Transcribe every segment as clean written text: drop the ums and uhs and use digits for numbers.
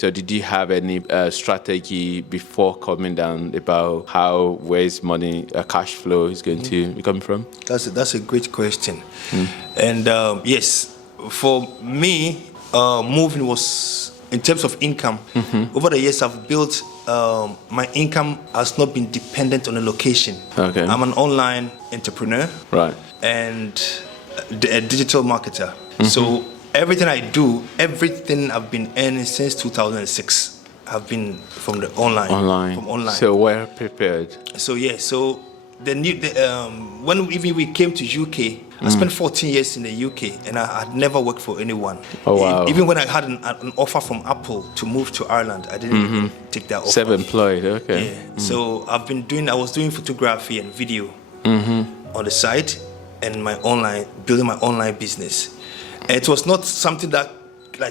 So did you have any strategy before coming down about where's money, cash flow is going to be coming from? That's a great question. And yes, for me, moving was, in terms of income, over the years I've built, my income has not been dependent on a location. Okay. I'm an online entrepreneur. Right. And a digital marketer. So everything I do, everything I've been earning since 2006 have been from the online. From online. So well prepared. So yeah, so when we came to UK, I spent 14 years in the UK and I had never worked for anyone. Oh wow. Even when I had an offer from Apple to move to Ireland, I didn't even take that offer. Self-employed, okay. Yeah. So I was doing photography and video on the side and building my online business. And it was not something that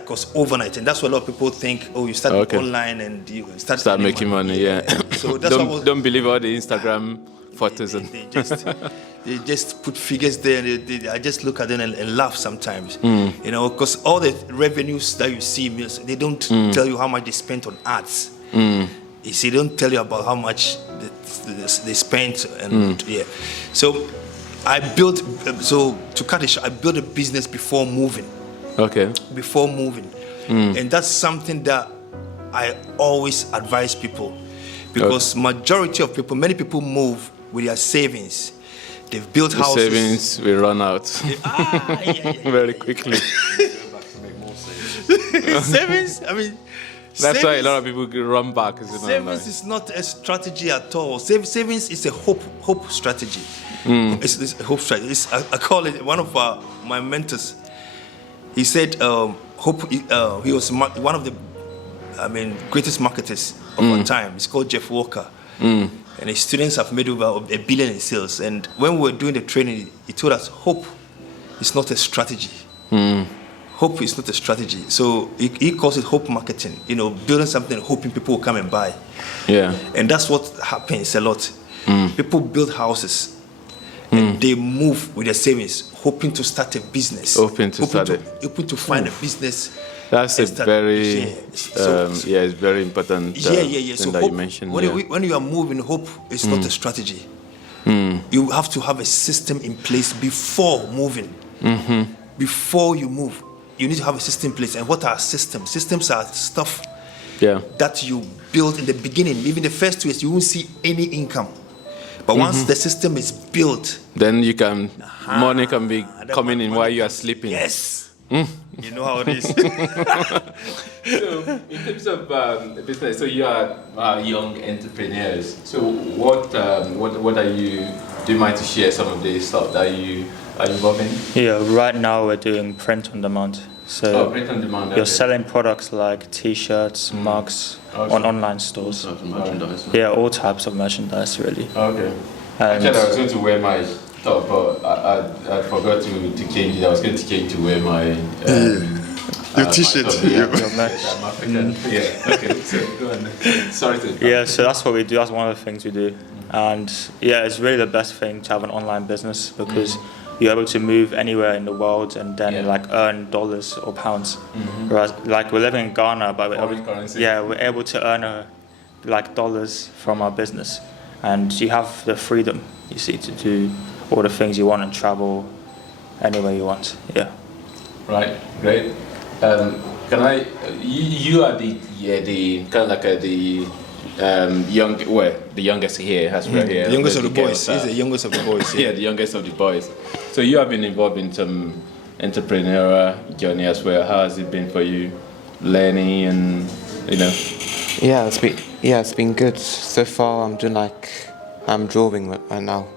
was overnight, and that's what a lot of people think. Oh, you start online and you start making money. Yeah. So that's don't believe all the Instagram photos. They just put figures there, and I just look at them and laugh sometimes. You know, because all the revenues that you see, they don't tell you how much they spent on ads. You see, they don't tell you about how much they spent, and yeah. So to cut it short, I built a business before moving. Okay. Before moving. And that's something that I always advise people, because many people move with their savings. They've built houses. Savings will run out very quickly. Savings, I mean, that's why a lot of people run back. Savings is not a strategy at all. Savings is a hope strategy. It's a hope strategy. I call it, one of my mentors, he said, he was one of the greatest marketers of our time. It's called Jeff Walker. And his students have made over $1 billion in sales. And when we were doing the training, he told us hope is not a strategy. Hope is not a strategy. So he calls it hope marketing. You know, building something, hoping people will come and buy. Yeah. And that's what happens a lot. People build houses and they move with their savings, hoping to start a business. Hoping to find a business. That's it's very important thing that you mentioned. When you are moving, hope is not a strategy. You have to have a system in place before moving. Before you move, you need to have a system in place. And what are systems? Systems are stuff that you build in the beginning. Even the first 2 years, you won't see any income. But once the system is built, then money can be coming in while you are sleeping. Yes. You know how it is. So, in terms of business, so you are young entrepreneurs. So, what are you? Do you mind to share some of the stuff that you are involved in? Yeah, right now we're doing print on demand. So print on demand. You're selling products like T-shirts, mugs on online stores. Merchandise. Yeah, all types of merchandise, really. Okay. Actually, I was going to wear my top, but I forgot to change it. I was going to change to wear my your T-shirt. Your merch. Yeah. Okay. So go on. Sorry to. Yeah. So that's what we do. That's one of the things we do, and yeah, it's really the best thing to have an online business because you're able to move anywhere in the world and then earn dollars or pounds. Whereas we're living in Ghana, but we're able to earn dollars from our business, and you have the freedom, you see, to do all the things you want and travel anywhere you want. Yeah. Right. Great. Can I? You are the kind of the the youngest here, as we're here. The youngest of the boys. He's the youngest of the boys. Yeah, the youngest of the boys. So you have been involved in some entrepreneurial journey as well. How has it been for you, learning and Yeah, it's been good so far. I'm drawing right now.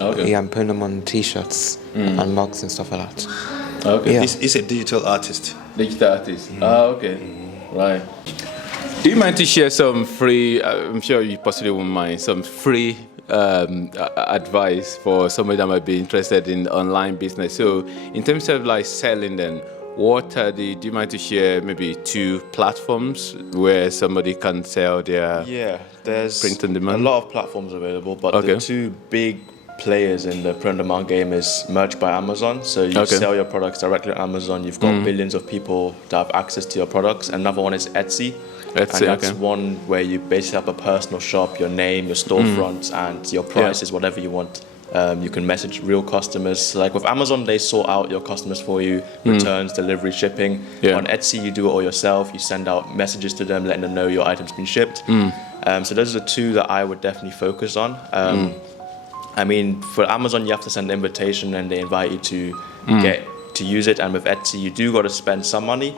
Okay. Yeah, I'm putting them on T-shirts and mugs and stuff like that. Okay. Yeah. He's a digital artist. Digital artist. Okay. Right. Do you mind to share some free? I'm sure you possibly won't mind some free advice for somebody that might be interested in online business. So, in terms of selling, then what are do you mind to share maybe 2 platforms where somebody can sell their there's print on demand? a lot of platforms available, but the 2 big players in the print-on-demand game is merch by Amazon. So you sell your products directly on Amazon. You've got billions of people that have access to your products. Another one is Etsy. And that's one where you basically have a personal shop, your name, your storefront, and your price is whatever you want. You can message real customers. Like with Amazon, they sort out your customers for you, returns, delivery, shipping. On Etsy, you do it all yourself. You send out messages to them, letting them know your item's been shipped. So those are the two that I would definitely focus on. I mean, for Amazon, you have to send an invitation and they invite you to get to use it. And with Etsy, you do got to spend some money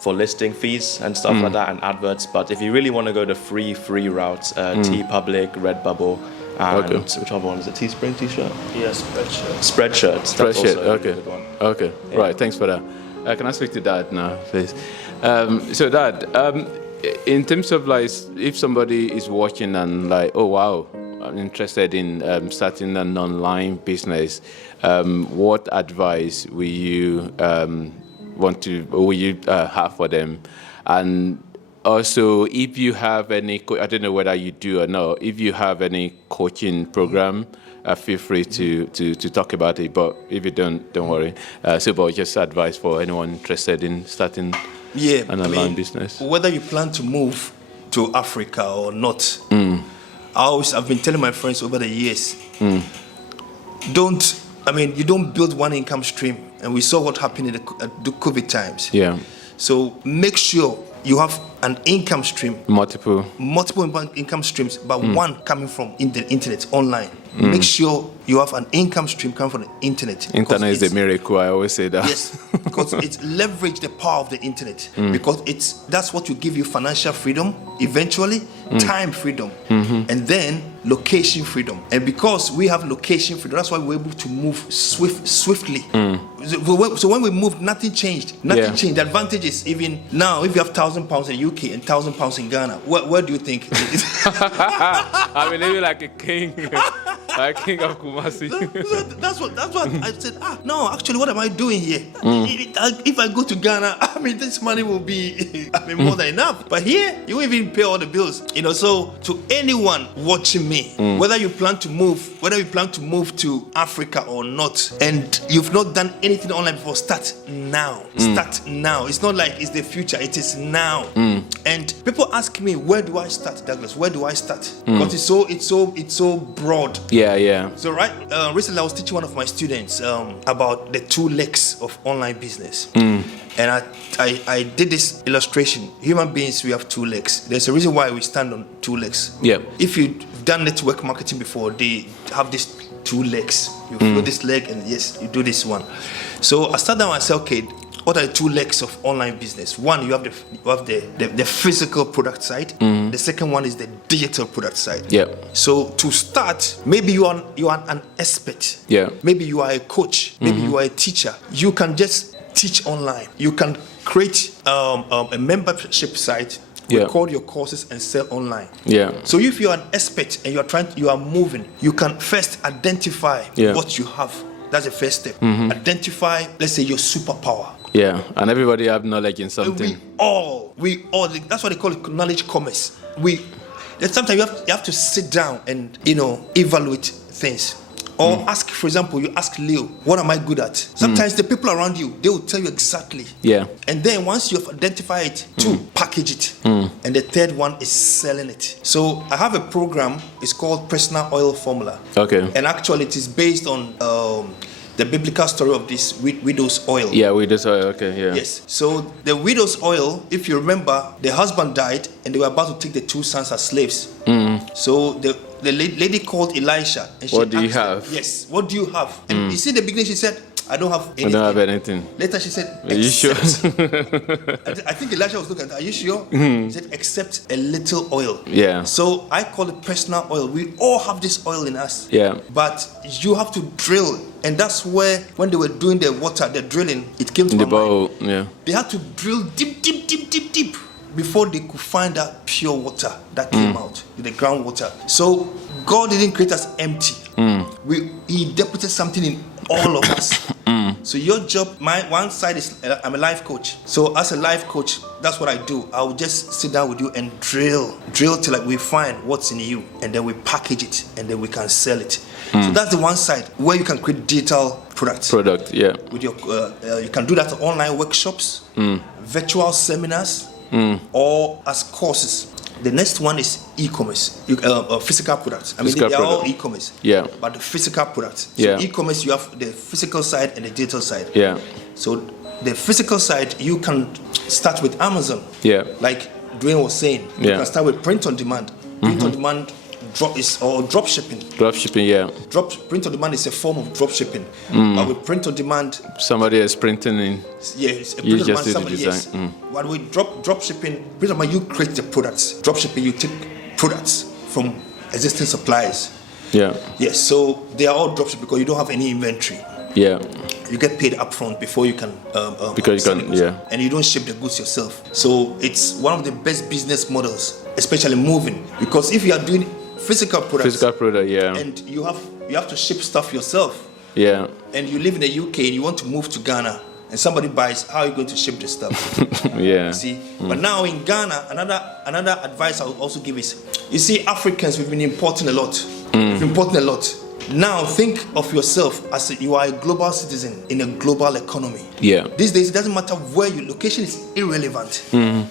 for listing fees and stuff like that and adverts. But if you really want to go the free route, TeePublic, Redbubble, and which other one is it? Teespring T-shirt? Yeah, Spreadshirt. Spreadshirt. That's also a okay. good one. Okay, right. Thanks for that. Can I speak to Dad now, please? So, Dad, in terms of like, if somebody is watching and like, oh wow, I'm interested in starting an online business, what advice will you have for them? And also, if you have any, I don't know whether you do or not, if you have any coaching program, feel free to talk about it. But if you don't worry. But just advice for anyone interested in starting an online business. Whether you plan to move to Africa or not, I've been telling my friends over the years, you don't build one income stream. And we saw what happened in the COVID times. Yeah. So make sure you have an income stream. Multiple income streams, but one coming from the internet, online. Make sure you have an income stream coming from the internet. Internet is a miracle, I always say that. Yes, because it's leverage the power of the internet. Because that's what will give you financial freedom, eventually, time freedom, and then location freedom. And because we have location freedom, that's why we're able to move swiftly. So when we moved, nothing changed. Nothing changed. The advantage is even now, if you have £1,000 in UK and £1,000 in Ghana, where do you think? I mean, living like a king. Like king of Kumasi. That's what I said. No, actually, what am I doing here? If I go to Ghana, this money will be, more than enough. But here, you won't even pay all the bills. So to anyone watching me, whether you plan to move to Africa or not, and you've not done anything online before, start now. Start now. It's not like it's the future. It is now. And people ask me, where do I start, Douglas? Where do I start? Because it's so broad. Yeah. So recently I was teaching one of my students about the 2 legs of online business. And I did this illustration. Human beings, we have 2 legs. There's a reason why we stand on 2 legs. Yeah. If you've done network marketing before, they have these 2 legs. You feel this leg and yes, you do this one. So I sat down and said, okay, what are the 2 legs of online business? One, you have the physical product side. The second one is the digital product side. Yeah. So to start, maybe you are an expert. Yeah. Maybe you are a coach. Maybe you are a teacher. You can just teach online. You can create a membership site, record your courses and sell online. Yeah. So if you are an expert and you are moving, you can first identify what you have. That's the first step. Identify, let's say, your superpower. Yeah, and everybody have knowledge in something. We all. That's what they call it, knowledge commerce. Sometimes you have to sit down and evaluate things. Or ask, for example, you ask Leo, what am I good at? Sometimes the people around you, they will tell you exactly. Yeah. And then once you've identified it, 2, package it. And the third one is selling it. So I have a program, it's called Personal Oil Formula. Okay. And actually it is based on the biblical story of this widow's oil. Yeah, widow's oil, okay, yeah. Yes. So the widow's oil, if you remember, the husband died and they were about to take the 2 sons as slaves. So the lady called Elisha and she asked, what do you have? Yes, what do you have? And you see, in the beginning she said, I don't have anything. I don't have anything. Later she said, are you sure? I think Elisha was looking at her, are you sure? He said, except a little oil. Yeah. So I call it personal oil. We all have this oil in us. Yeah. But you have to drill. And that's where, when they were doing the drilling, it came to my mind. Yeah. They had to drill deep before they could find that pure water that came out, the groundwater. So God didn't create us empty. He deposited something in all of us. So your job, my one side is I'm a life coach. So as a life coach, that's what I do. I will just sit down with you and drill till like we find what's in you, and then we package it, and then we can sell it. So that's the one side where you can create digital products. Yeah. With your, you can do that at online workshops, virtual seminars, or as courses. The next one is e-commerce, physical products. I mean, they are all e-commerce. Yeah. But the physical products. So Yeah. e-commerce, you have the physical side and the digital side. Yeah. So the physical side, you can start with Amazon. Yeah. Like Dwayne was saying, you Yeah. can start with print on demand. Print on demand drop shipping. Drop shipping, yeah. Print on demand is a form of drop shipping. But with print on demand, somebody is printing in. yes, a You print on just demand, do the somebody, design. yes. But with drop shipping, print on demand, you create the products. Drop shipping, you take products from existing suppliers. Yeah. Yes, so they are all drop shipping because you don't have any inventory. Yeah. You get paid upfront before you can Because you sell can, the goods. yeah. And you don't ship the goods yourself. So it's one of the best business models, especially moving, because if you are doing physical products, Physical product, yeah. and you have to ship stuff yourself, Yeah. and you live in the UK and you want to move to Ghana, and somebody buys, how are you going to ship the stuff? Yeah. See, but now in Ghana, another advice I would also give is, you see, Africans, we've been importing a lot. We've been importing a lot. Now think of yourself as you are a global citizen in a global economy. Yeah. These days, it doesn't matter where your location is irrelevant.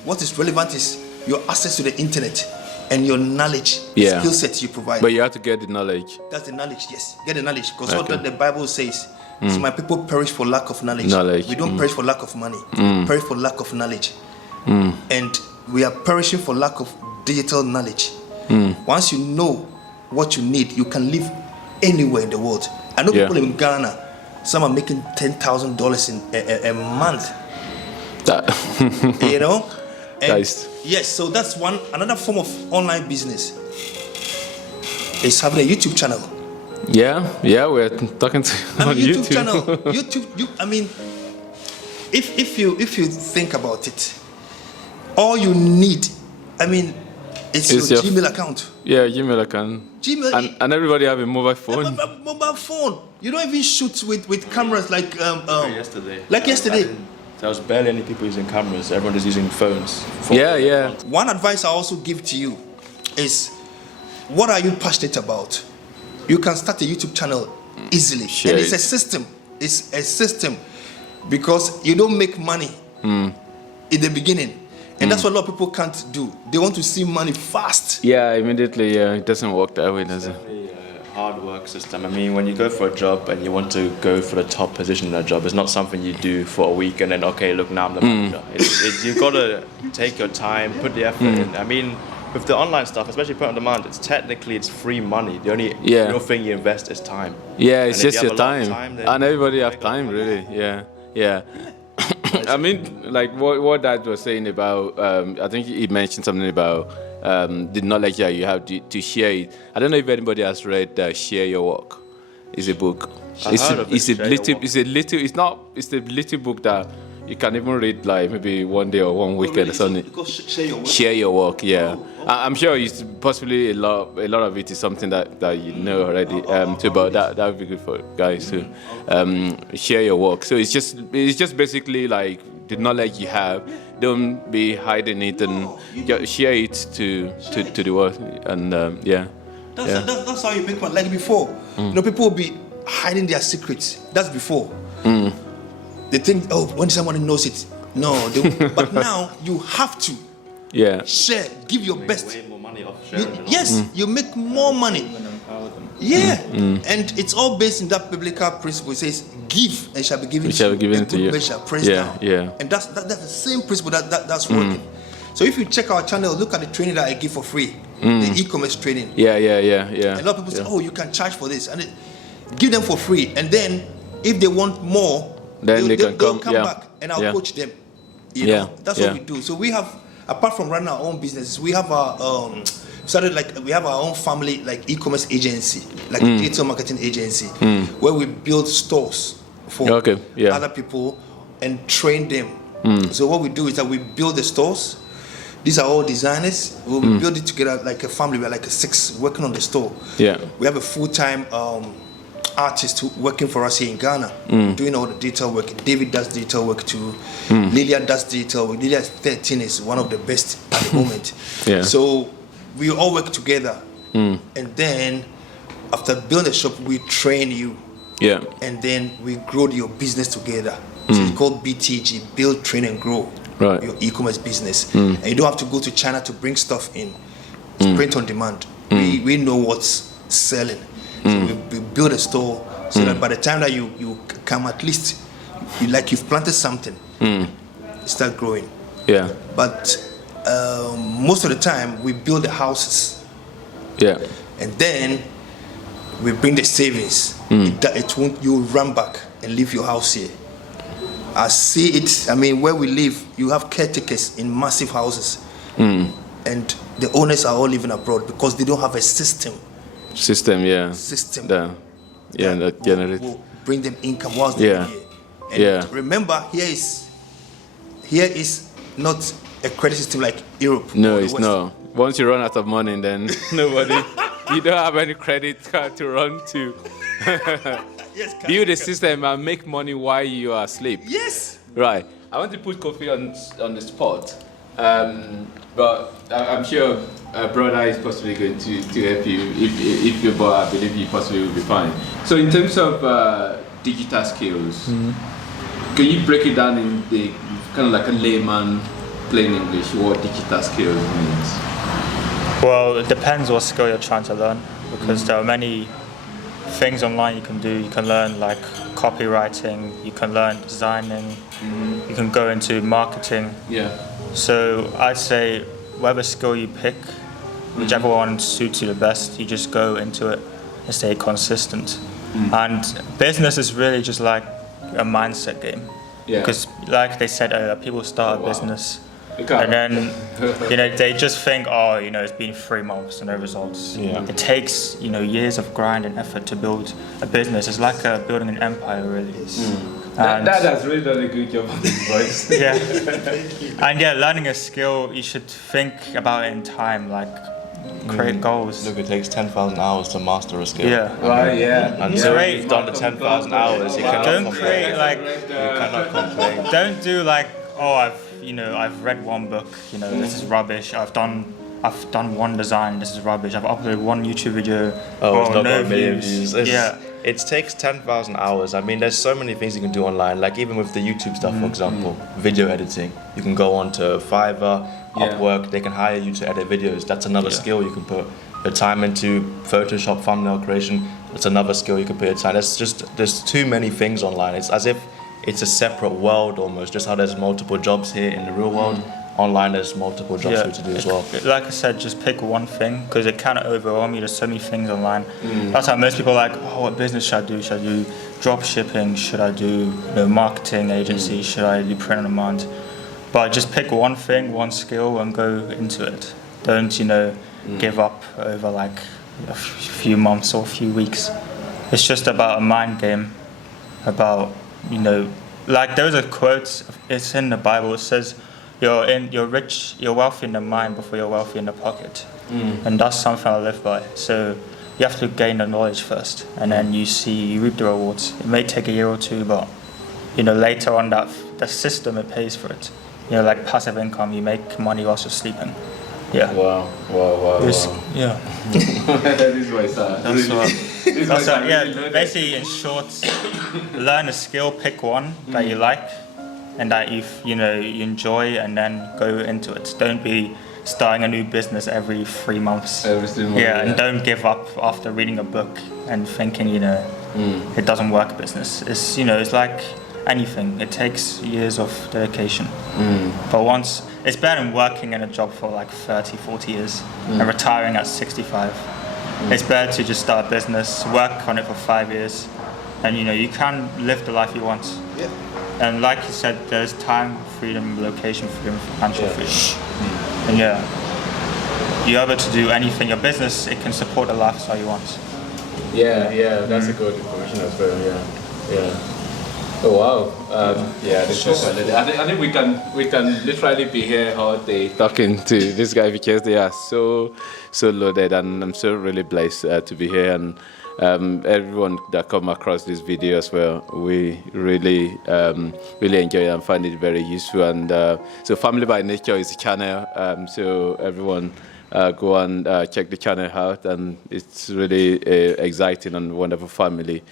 What is relevant is your access to the internet and your knowledge, Yeah. skill set you provide. But you have to get the knowledge. That's the knowledge, yes. Get the knowledge. Because Okay. what the Bible says, so my people perish for lack of knowledge. Knowledge. We don't perish for lack of money. Perish for lack of knowledge. And we are perishing for lack of digital knowledge. Once you know what you need, you can live anywhere in the world. I know Yeah. people in Ghana, some are making $10,000 in a month. That. You know? And Nice. yes, so that's another form of online business is having a YouTube channel. Yeah, we're talking to I on mean, YouTube YouTube. channel. I mean, if you think about it, all you need, I mean, it's It's your your- Gmail account. Yeah, Gmail account. Gmail, And everybody have a mobile phone. mobile phone. You don't even shoot with cameras like Yesterday. Like yesterday. There was barely any people using cameras. Everyone is using phones. Yeah. One advice I also give to you is, what are you passionate about? You can start a YouTube channel easily. Share And it's it. a system. It's a system because you don't make money in the beginning. And that's what a lot of people can't do. They want to see money fast. Yeah, immediately. Yeah, it doesn't work that way, does it? Hard work system. I mean, when you go for a job and you want to go for the top position in that job, it's not something you do for a week and then, okay, look, now I'm the manager. You've got to take your time, put the effort in. I mean, with the online stuff, especially print on demand, it's free money. The only real thing you invest is time. Yeah, it's And if just you your have a lot of time. then And everybody have make time, money. really. Yeah. I mean, like what Dad was saying about, I think he mentioned something about the knowledge that you have to share it. I don't know if anybody has read Share Your Work. It's a book. I've heard of it, Share Your Work. It's a little book that you can even read like maybe one day or one weekend or something. Because share your work. Share your work, yeah. I'm sure it's possibly a lot of it is something that you know already. Too, but that would be good for guys too. Share your work. So it's just basically like the knowledge you have. Don't be hiding it and just share it to the world. And That's how you make money. Like before, you know, people will be hiding their secrets. That's before. They think, oh, when someone knows it, no. But now you have to share, give your best. Way more money off sharing. Yes, you make more money. Yeah, and it's all based in that biblical principle. It says, "Give and shall be given It shall be given a to good you." measure, pressed Yeah, down." yeah. And that's the same principle that's working. So if you check our channel, look at the training that I give for free, the e-commerce training. Yeah. A lot of people say, "Oh, you can charge for this," and give them for free. And then if they want more, Then they'll come come, yeah. back, and I'll Yeah. coach them. You Yeah, know, that's yeah. what we do. So we have, apart from running our own businesses, we have our we have our own family like e-commerce agency, like a digital marketing agency, where we build stores for other people and train them. So what we do is that we build the stores. these are all designers. We build it together like a family. We're like a 6 working on the store. Yeah. We have a full-time artist working for us here in Ghana, doing all the detail work. David does detail work too. Lilia does detail work. Lilia 13 is one of the best at the moment. Yeah. So we all work together. And then after building a shop, we train you. Yeah. And then we grow your business together. So it's called BTG, Build, Train and Grow. Right. Your e-commerce business. And you don't have to go to China to bring stuff in. It's print on demand. We know what's selling. So we build a store so that by the time that you come, at least you've planted something, you start growing. Yeah. But most of the time we build the houses. Yeah. And then we bring the savings. It won't. You run back and leave your house here. I see it. I mean, where we live, you have caretakers in massive houses, and the owners are all living abroad because they don't have a system. Yeah. That generates. Will bring them income whilst they're here. And remember, here is not a credit system like Europe. No, it's not. Once you run out of money, then nobody. You don't have any credit card to run to. Yes, Build a system and make money while you are asleep. Yes. Right. I want to put Kofi on the spot, but I'm sure a brother is possibly going to help you. If you're bored, I believe you possibly will be fine. So in terms of digital skills, can you break it down in the kind of like a layman, plain English, what digital skills means? Well, it depends what skill you're trying to learn, because there are many things online you can do. You can learn like copywriting, you can learn designing, you can go into marketing. Yeah. So I'd say whatever skill you pick, whichever one suits you the best, you just go into it and stay consistent. And business is really just like a mindset game. Yeah. Because like they said earlier, people start a business and then they just think, it's been 3 months and no results. Yeah. It takes years of grind and effort to build a business. It's like building an empire, really is. That has really done a good job on this voice. Yeah. And learning a skill, you should think about it in time, like create goals. Look, it takes 10,000 hours to master a skill. Yeah. Right. Yeah. Until you've done the 10,000 hours, you cannot Don't complain. create like. You cannot complain. Don't do like, I've read one book, this is rubbish. I've done 1 design, this is rubbish. I've uploaded 1 YouTube video. It's not got a million views. Yeah. It takes 10,000 hours. I mean, there's so many things you can do online. Like even with the YouTube stuff, for example, video editing. You can go on to Fiverr, Upwork. They can hire you to edit videos. That's another skill you can put your time into. Photoshop, thumbnail creation. That's another skill you can put your time. There's too many things online. It's as if it's a separate world almost. Just how there's multiple jobs here in the real world. Online, there's multiple jobs for you to do as well. Like I said, just pick one thing because it can overwhelm you. There's so many things online. That's how most people are like, what business should I do? Should I do drop shipping? Should I do marketing agency? Should I do print on demand? But just pick one thing, one skill, and go into it. Don't give up over like a few months or a few weeks. It's just about a mind game. About like there's a quote. It's in the Bible. It says, You're rich, you're wealthy in the mind before you're wealthy in the pocket. And that's something I live by. So you have to gain the knowledge first, and then you reap the rewards. It may take a year or 2, but later on the system, it pays for it. Like passive income, you make money whilst you're sleeping. Yeah. Wow. Yeah. This was That's right. Basically, in short, learn a skill, pick one that you like and that you enjoy, and then go into it. Don't be starting a new business every 3 months. And don't give up after reading a book and thinking it doesn't work. Business. It's like anything. It takes years of dedication. But once it's better than working in a job for like 30, 40 years and retiring at 65. It's better to just start a business, work on it for 5 years, and you can live the life you want. Yeah. And like you said, there's time freedom, location freedom, financial freedom. And you're able to do anything. Your business, it can support the lifestyle you want. Yeah, that's a good information as well. Yeah. Oh wow! Yeah, this is I think we can literally be here all day talking to this guy because they are so loaded, and I'm so really blessed to be here, and everyone that come across this video as well. We really enjoy it and find it very useful. And so, Family by Nature is the channel. So everyone. Go and check the channel out, and it's really exciting and wonderful family.